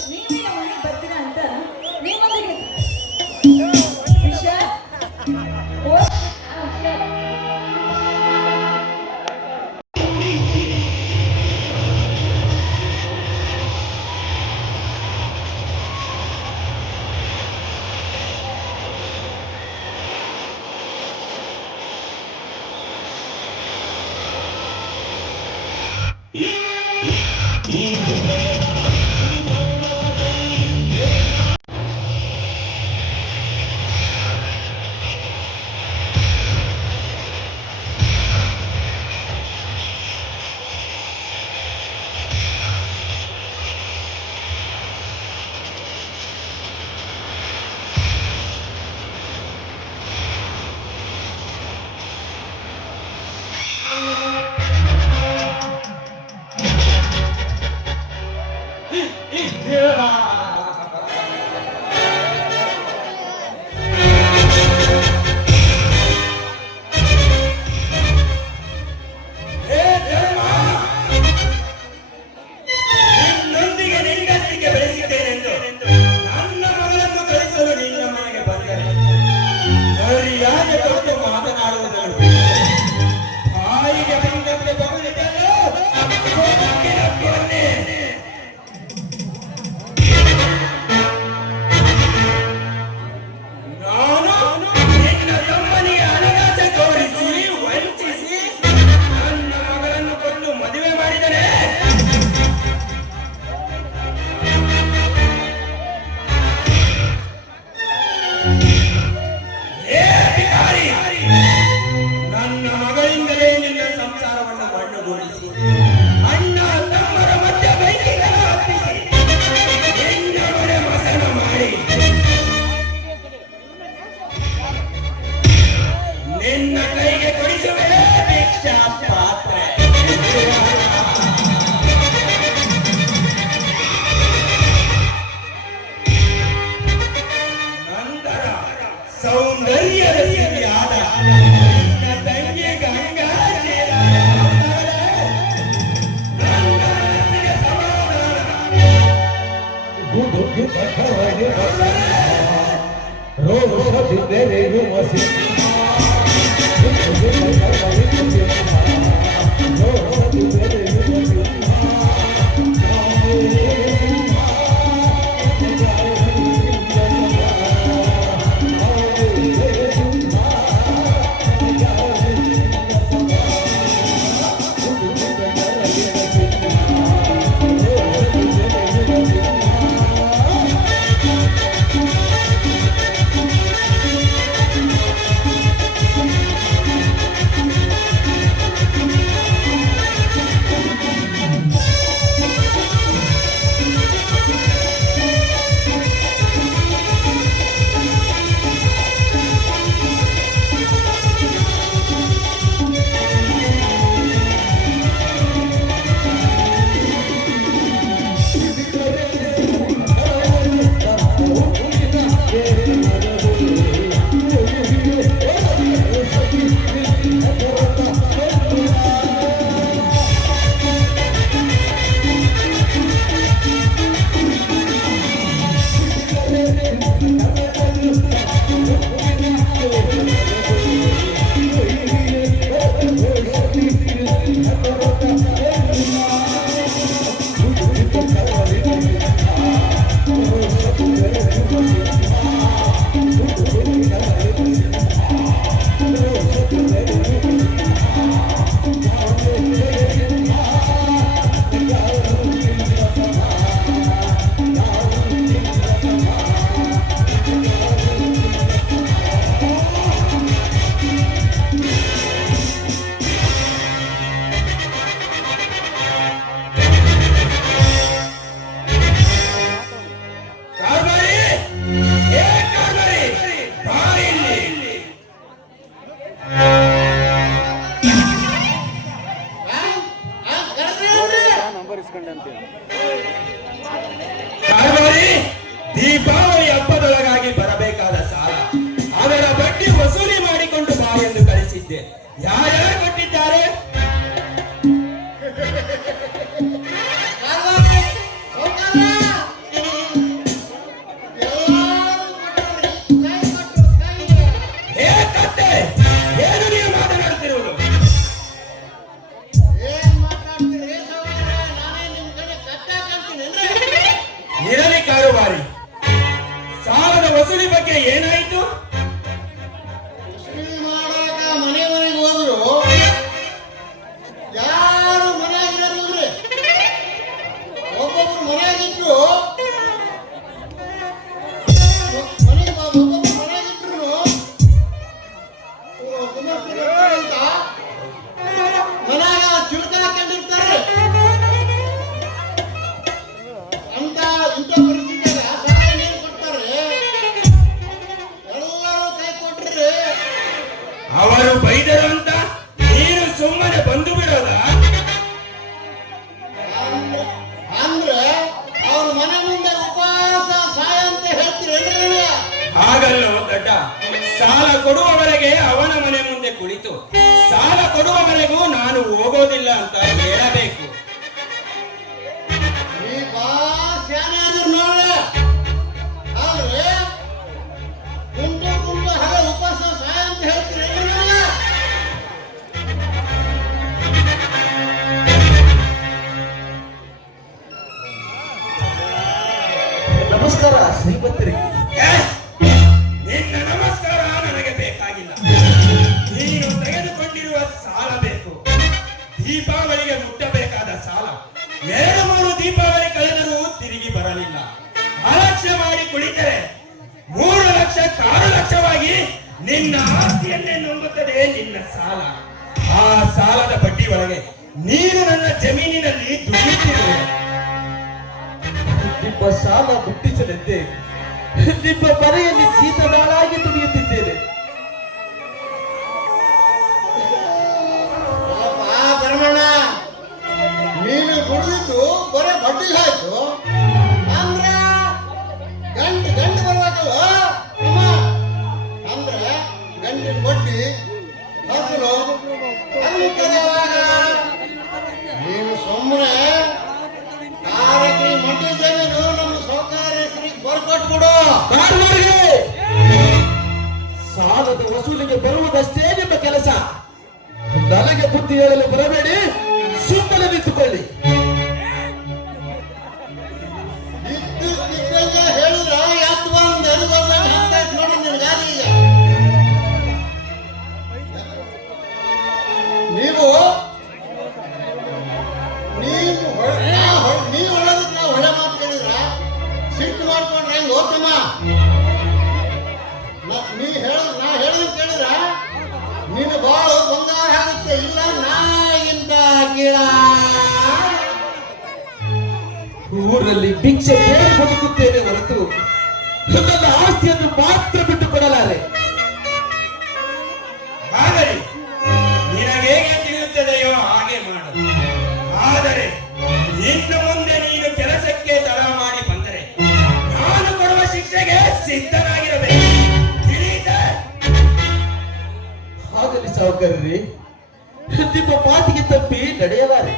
ನೀವೇ ನಮ್ಮ ಮನೆಗೆ ಬರ್ತೀರಾ ಅಂತ ನಿಮ್ಮೊಂದಿಗೆ ವಿಷಯ ನಿನ್ನೊಂದಿಗೆ ನಿನ್ನಸ್ತಿಗೆ ಬೆಳೆಸಿದ್ದೇನೆಂದು ನನ್ನ ಮಗಳನ್ನು ಕಳಿಸಲು ನಿನ್ನ ಮನೆಗೆ ಬಂದರೆ ಸರಿಯಾಗಿ ಕೊಟ್ಟು ಮಾತನಾಡುವುದನ್ನು ಬಾಯಿಗೆ ಬಂದಂತೆ ಬಗುಲಿದ್ದೆಲ್ಲೋ ಸೋಕಿನ ಕೊನೆ. ನಾನು ನಿನ್ನ ತಮ್ಮನಿಗೆ ಅನಗಾಸ ತೋರಿಸಿ ವಂಚಿಸಿ ನನ್ನ ಮಗಳನ್ನು ಕೊಂಡು ಮದುವೆ ಮಾಡಿದರೆ ಏ ಅಧಿಕಾರಿ, ನನ್ನ ಮಗಳಿಂದಲೇ ನಿನ್ನ ಸಂಸಾರವನ್ನು ಮಣ್ಣುಗೂಡಿಸಿ ಅಣ್ಣ ತಮ್ಮರ ಮಧ್ಯ ಬೆಂಕಿಗಳ ಹತ್ತಿಸಿ ನಿನ್ನ ಮನೆ ಮಸಣ ಮಾಡಿ ನಿನ್ನ ಕೈಗೆ ಕೊಡಿಸುವೆ ಭಿಕ್ಷಾ ಪಾತ್ರೆ. ನಂತರ ಸೌಂದರ್ಯದ ಸಿರಿಯಾದ ನಿನ್ನ ತಂಗಿ ಗಂಗಾ ನನ್ನ ಮನಸ್ಸಿಗೆ ಸಮಾಧಾನ. ರೋ ಎಂದು ಕಳಿಸಿದ್ದೆ. ಯಾರ್ಯಾರು ಕೊಟ್ಟಿದ್ದಾರೆ? ಹೇ ಕತ್ತೆ, ಏನು ನೀವು ಮಾತನಾಡುತ್ತಿರುವುದು? ಇರಲಿ ಕಾರುಬಾರಿ, ಸಾಲದ ವಸೂಲಿ ಬಗ್ಗೆ ಏನಾಯಿತು? ಮನೆ ಮನೆಗೆ ಹೋದ್ರು ಯಾರು ಮನೆಯಾಗಿರೋದಿಲ್ರಿ. ಒಬ್ಬೊಬ್ರು ಮನೆಯಾಗಿದ್ರು ಒಬ್ಬೊಬ್ರು ಮನೆಯಾಗಿದ್ರು ಅಂತ ಮನ್ಯಾಗ ಚಿಲ್ಕ ಹಾಕೊಂಡಿರ್ತಾರೆ. ಅಂತ ಇಂಥ ಪರಿಸ್ಥಿತಿಯಾಗ ಸಹಾಯ ನೀರು ಕೊಡ್ತಾರೆ. ಎಲ್ಲರೂ ಕೈ ಕೊಟ್ರಿ. ಅವರು ಬೈದರು ಅಂತ ನೀನು ಸುಮ್ಮನೆ ಬಂದು ಬಿಡೋದ? ಅಂದ್ರೆ ಅವ್ರ ಮನೆ ಮುಂದೆ ಉಪವಾಸ ಸಾಯ ಅಂತ ಹೇಳ್ತೀರೇನ್ರಿ? ಹಾಗಲ್ಲೋ ದಡ್ಡ, ಸಾಲ ಕೊಡುವವರೆಗೆ ಅವನ ಮನೆ ಮುಂದೆ ಕುಳಿತು ಸಾಲ ಕೊಡುವವರೆಗೂ ನಾನು ಹೋಗೋದಿಲ್ಲ ಅಂತ ಹೇಳಬೇಕು. ಈ ಶಾನೆ ಆದ್ರೂ ನೋಡ್ರೆ ಆದ್ರೆ ಕುಂಟು ಹಾಗೆ ಉಪವಾಸ ಸಾಯ ಅಂತ ಹೇಳ್ತೀರೇನ್ರಿ? ನಮಸ್ಕಾರ ಶ್ರೀಮಂತರಿಗೆ. ಏ, ನಿನ್ನ ನಮಸ್ಕಾರ ನನಗೆ ಬೇಕಾಗಿಲ್ಲ. ನೀನು ತೆಗೆದುಕೊಂಡಿರುವ ಸಾಲ ಬೇಕು. ದೀಪಾವಳಿಗೆ ಮುಟ್ಟಬೇಕಾದ ಸಾಲ 2-3 ದೀಪಾವಳಿ ಕಳೆದರೂ ತಿರುಗಿ ಬರಲಿಲ್ಲ. ಅಲಕ್ಷ್ಯ ಮಾಡಿ ಕುಳಿತರೆ 3 ಲಕ್ಷ 6 ಲಕ್ಷವಾಗಿ ನಿನ್ನ ಆಸ್ತಿಯನ್ನೇ ನುಂಗುತ್ತದೆ ನಿನ್ನ ಸಾಲ. ಆ ಸಾಲದ ಬಡ್ಡಿ ಒಳಗೆ ನೀನು ನನ್ನ ಜಮೀನಿನಲ್ಲಿ ದುಡಿಯುತ್ತಿರುವೆ. ನಿಮ್ಮ ಸಾಲ ಮುಟ್ಟಿಸಲೆಂದೇ ನಿಮ್ಮ ಮನೆಯಲ್ಲಿ ಶೀತಗಾಳಾಗಿ ದುಡಿಯುತ್ತಿದ್ದೇನೆ. ಧರ್ಮಣ್ಣ, ನೀನು ದುಡಿದಿದ್ದು ಬರೀ ಬಡ್ಡಿ ಆಯ್ತು ಅಂದ್ರೆ ಗಂಟು ಬರ್ಬೇಕಲ್ಲ ಅಮ್ಮ. ಅಂದ್ರೆ ಗಂಟಿನ ಬಡ್ಡಿ ಹಸಲು ಅಲ್ಲಿ ನೀನು ಸುಮ್ಮನೆ ಮಡ್ಡಿ ಜಮೀನು ನಮ್ಮ ಸೌಕರ್ಯ ಹೆಸರಿಗೆ ಬರ್ಕೊಟ್ಬಿಡು. ಸಾಲದ ವಸೂಲಿಗೆ ಬರುವುದಷ್ಟೇ ನಿಮ್ಮ ಕೆಲಸ. ನನಗೆ ಬುದ್ಧಿ ಹೇಳಲು ಬರಬೇಡಿ, ಸುಮ್ಮನೆ ನಿಂತುಕೊಳ್ಳಿ. ಇದ್ದಂಗೆ ಹೇಳಿದ್ರೆ ಯಾತ್ ಬಂದು ನೋಡಿ ನಿನ್ ಗಾಡಿ. ಈಗ ನೀವು ಹೇಳೋದಕ್ಕೆ ನಾವು ಹೊಳೆ ಮಾತು ಕೇಳಿದ್ರ ಸಿಟ್ಟು ಮಾಡ್ಕೊಂಡ್ರೆ ಹೆಂಗ್ ಹೋಗ್ತಮ್ಮ? ನಾ ಹೇಳೋದಕ್ಕೆ ಕೇಳಿದ್ರ ನೀನು ಬಾಳು ಬಂಗಾರ ಆಗುತ್ತೆ. ಇಲ್ಲ ನಾಯಿಗಿಂತ ಕೀಳ. ಊರಲ್ಲಿ ಭಿಕ್ಷೆ ಬೇರೆ ಬದುಕುತ್ತೇನೆ ಹೊರತು ನನ್ನ ಆಸ್ತಿಯನ್ನು ಮಾತ್ರ ಬಿಟ್ಟು ಕೊಡಲಾರೆ. ಆಗಲಿ, ನಿನಗೆ ಹೇಗೆ ತಿಳಿಯುತ್ತದೆಯೋ ಹಾಗೆ ಮಾಡು. ಆದರೆ ಇನ್ನು ಮುಂದೆ ನೀನು ಕೆಲಸಕ್ಕೆ ತಡ ಮಾಡಿ ಬಂದರೆ ನಾನು ಕೊಡುವ ಶಿಕ್ಷೆಗೆ ಸಿದ್ಧನಾಗಿರಬೇಕು. ತಿಳಿಯಿತೆ? ಆಗಲಿ ಸಾವುಕಾರರೇ, ನಿಮ್ಮ ಮಾತಿಗೆ ತಪ್ಪಿ ನಡೆಯಲಾರೆ.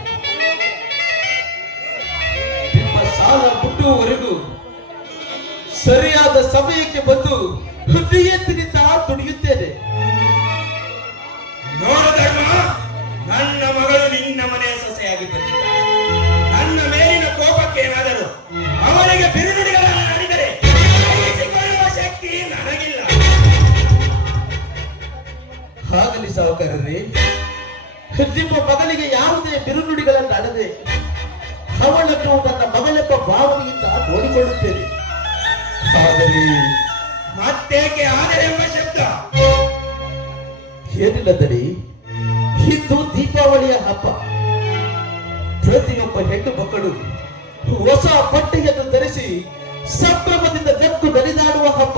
ನಿಮ್ಮ ಸಾಲ ಮುಟ್ಟುವವರೆಗೂ ಸರಿಯಾದ ಸಮಯಕ್ಕೆ ಬಂದು ನಿಯತ್ತಿನಿಂದ ದುಡಿಯುತ್ತೇನೆ. ನೋಡು ಧರ್ಮ, ನನ್ನ ಮಗಳು ನಿನ್ನ ಮನೆಯ ಸೊಸೆಯಾಗಿ ಬಂದಿದ್ದ. ನನ್ನ ಮೇಲಿನ ಕೋಪಕ್ಕೇನಾದರೂ ಅವನಿಗೆ ಬಿರುನುಡಿಗಳನ್ನು ನಡೆದರೆ ಸಹಿಸಿಕೊಳ್ಳುವ ಶಕ್ತಿ ನನಗಿಲ್ಲ. ಆಗಲಿ ಸಾವುಕಾರರೇ, ನಿಮ್ಮ ಮಗಳಿಗೆ ಯಾವುದೇ ಬಿರುನುಡಿಗಳನ್ನು ಆಡದೆ ಅವಳನ್ನು ನನ್ನ ಮಗಳೆಂಬ ಭಾವನೆಯಿಂದ ನೋಡಿಕೊಳ್ಳುತ್ತೇನೆ. ಆದರೆ ಮತ್ತೇಕೆ ಆದರೆ ಎಂಬ ಶಬ್ದ? ಏನಿಲ್ಲ ದಡಿ, ಇಂದು ದೀಪಾವಳಿಯ ಹಬ್ಬ. ಪ್ರತಿಯೊಬ್ಬ ಹೆಣ್ಣು ಮಕ್ಕಳು ಹೊಸ ಬಟ್ಟೆಯನ್ನು ಧರಿಸಿ ಸಂಭ್ರಮದಿಂದ ನೆಕ್ಕು ನಲಿದಾಡುವ ಹಬ್ಬ.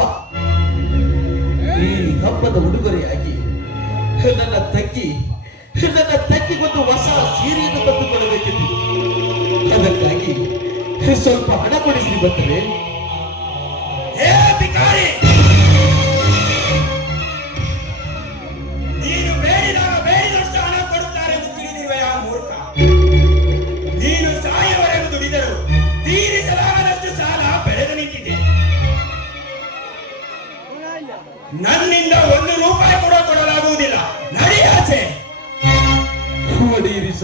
ಈ ಹಬ್ಬದ ಉಡುಗೊರೆಯಾಗಿ ನನ್ನ ತಂಗಿಗೊಂದು ಹೊಸ ಸೀರೆಯನ್ನು ತಂದುಕೊಳ್ಳಬೇಕಿತ್ತು. ಅದಕ್ಕಾಗಿ ಸ್ವಲ್ಪ ಹಣ ಕೊಡಿಸಿ ಬಂದರೆ. ಹೇ ಭಿಕಾರಿ,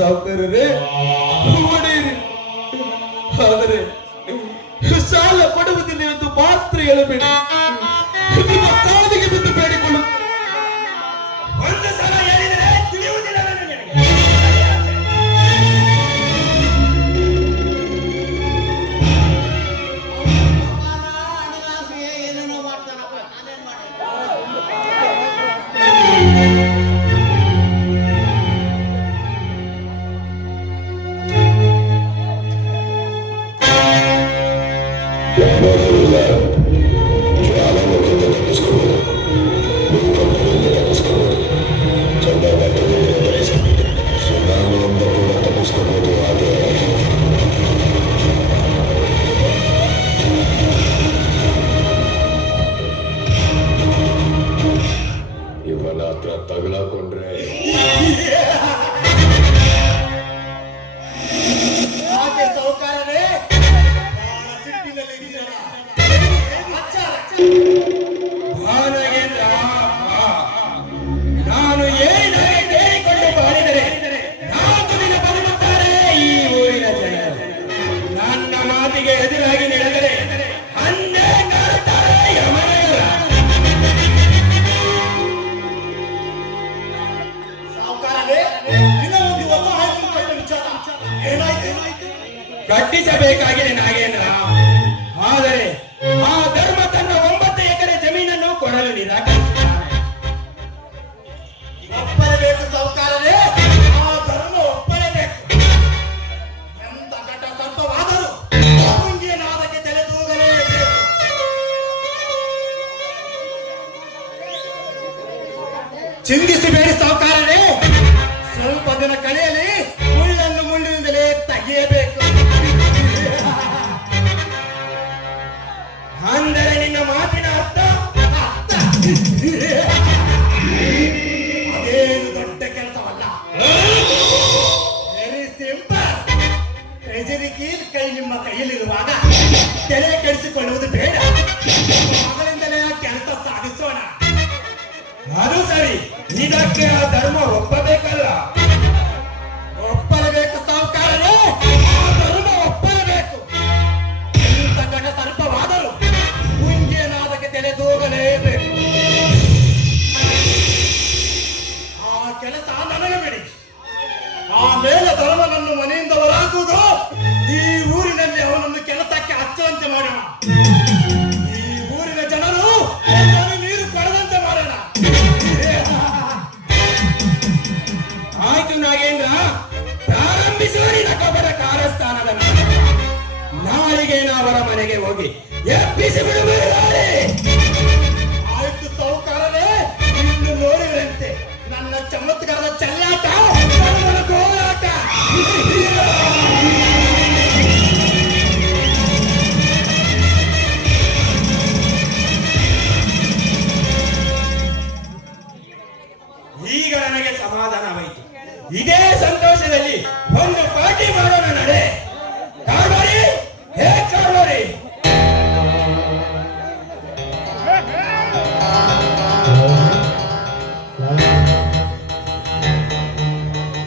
ಸಾವುಕಾರರೇ, ಒಡೆಯಿರಿ. ಆದರೆ ಸಾಲ ಕೊಡುವುದಿಲ್ಲ ಎಂದು ಮಾತ್ರ ಹೇಳಬೇಡಿ. ನಿಮ್ಮ ಕಾಲಿಗೆ ಬಿದ್ದು ಬೇಡಿಕೊಳ್ಳು. ಒಂದು ಸಲ ಹೇಳಿದರೆ ತಿಳಿಯುವುದಿಲ್ಲ ನನಗೆ. ಏನೇನೋ ಮಾಡ್ತಾನಪ್ಪ, ನಾನೇನ್ ಮಾಡ್ತೀನಿ? ಇವನ ಹತ್ರ ತಗಲಾಕೊಂಡ್ರೆ ಯಾಕೆ ಸಾಹುಕಾರರೇ? ಬಹಳ ಸಿಟ್ಟಿನಲ್ಲಿ ಇದ್ದೀರಲ್ಲ. ನಾಗೇಂದ್ರ, ನಾನು ಏನಾಗಿ ಕೇಳಿಕೊಂಡು ಬಾಳಿದರೆ 4 ದಿನ ಬದುಕುತ್ತಾರೆ ಈ ಊರಿನ ಜನರು. ನನ್ನ ಮಾತಿಗೆ ಎದುರಾಗಿ ನಡೆದರೆ ಅಂದೇ ಕಾಡುತ್ತಾರೆ ಯಮನಗರ. ಸಾಹುಕಾರರೇ, ದಿನವೊಂದು ಹೊಸ ಆಯ್ಕೆ ಕಂಡ ವಿಚಾರ ಏನಾಯ್ತು? ಕಟ್ಟಿಸಬೇಕಾಗಿದೆ ನಾಗೇಂದ್ರ. ಆದರೆ ಆ ಧರ್ಮ ತನ್ನ 9 ಎಕರೆ ಜಮೀನನ್ನು ಕೊಡಲು ನಿರಾಕರಿಸಿದ್ದಾನೆ. ಒಪ್ಪಲೇಬೇಕು ಸಾಹುಕಾರರೇ, ಆ ಧರ್ಮ ಒಪ್ಪಲೇಬೇಕು. ಎಂತ ಘಟ ಸರ್ಪವಾದರೂ ಮುಂಗೆ ನಾದಕ್ಕೆ ತಲೆ ತೂಗಲೇಬೇಕು. ಚಿಂತಿಸಬೇಡಿ ಸಾಹುಕಾರರೇ, ಸ್ವಲ್ಪ ದಿನ ಕಳೆಯಲಿ, ಮುಳ್ಳನ್ನು ಮುಳ್ಳಿನಿಂದಲೇ ತೆಗೆಯಬೇಕು. ಅಂದರೆ ನಿನ್ನ ಮಾತಿನ ಅರ್ಥ ಅದೇನು ದೊಡ್ಡ ಕೆಲಸವಲ್ಲ. Very simple. ಟ್ರೆಜರಿ ಕೀಲ್ ಕೈ ನಿಮ್ಮ ಕೈಯಲ್ಲಿರುವಾಗ ತಲೆ ಕೆಡಿಸಿಕೊಳ್ಳುವುದು ಬೇಡ. ಮಗಳಿಂದಲೇ ಆ ಕೆಲಸ ಸಾಗಿಸೋಣ. ಅದು ಸರಿ. ಇದಕ್ಕೆ ಆ ಧರ್ಮ ಒಪ್ಪಬೇಕಲ್ಲ. ಒಪ್ಪಲೇಬೇಕು ಸಾಹುಕಾರರೇ, ಆ ಧರ್ಮ ಒಪ್ಪಲೇಬೇಕು. ಎಂತ ಘಟ ಸರ್ಪವಾದರೂ ಮುಂಗೇನಾದಕ್ಕೆ ತಲೆ ತೂಗಲೇಬೇಕು. ಆ ಕೆಲಸ ನನಗೆ ಬಿಡಿ. ಆಮೇಲೆ ಧರ್ಮನನ್ನು ಮನೆಯಿಂದ ಹೊರಹಾಕುವುದು, ಈ ಊರಿನಲ್ಲಿ ಅವನನ್ನು ಕೆಲಸಕ್ಕೆ ಹಚ್ಚುವಂತೆ ಮಾಡೋಣ. ಈ ಊರಿನ ಜನರು ಅವನಿಗೆ ನೀರು ಕೊಡದಂತೆ ಮಾಡೋಣ. ಆಯ್ತು ನಾಗೇಂದ್ರ, ಪ್ರಾರಂಭಿಸುವ ನಿನ್ನ ಕಪಟ ಕಾರಸ್ಥಾನದ ನಾಟಕ. ನಾಳೆಗೆ ಅವರ ಮನೆಗೆ ಹೋಗಿ ಎಬ್ಬಿಸಿ ಬಿಡುವುದಾರೆ. ಆಯ್ತು ಸಾಹುಕಾರರೇ, ಇನ್ನು ನೋಡಿದ್ರಂತೆ ನನ್ನ ಚಮತ್ಕಾರದ ಚೆಲ್ಲಾಟ, ನನ್ನ ಗೋಳಾಟ. ಈಗ ನನಗೆ ಸಮಾಧಾನವಾಯಿತು. ಇದೇ ಸಂತೋಷದಲ್ಲಿ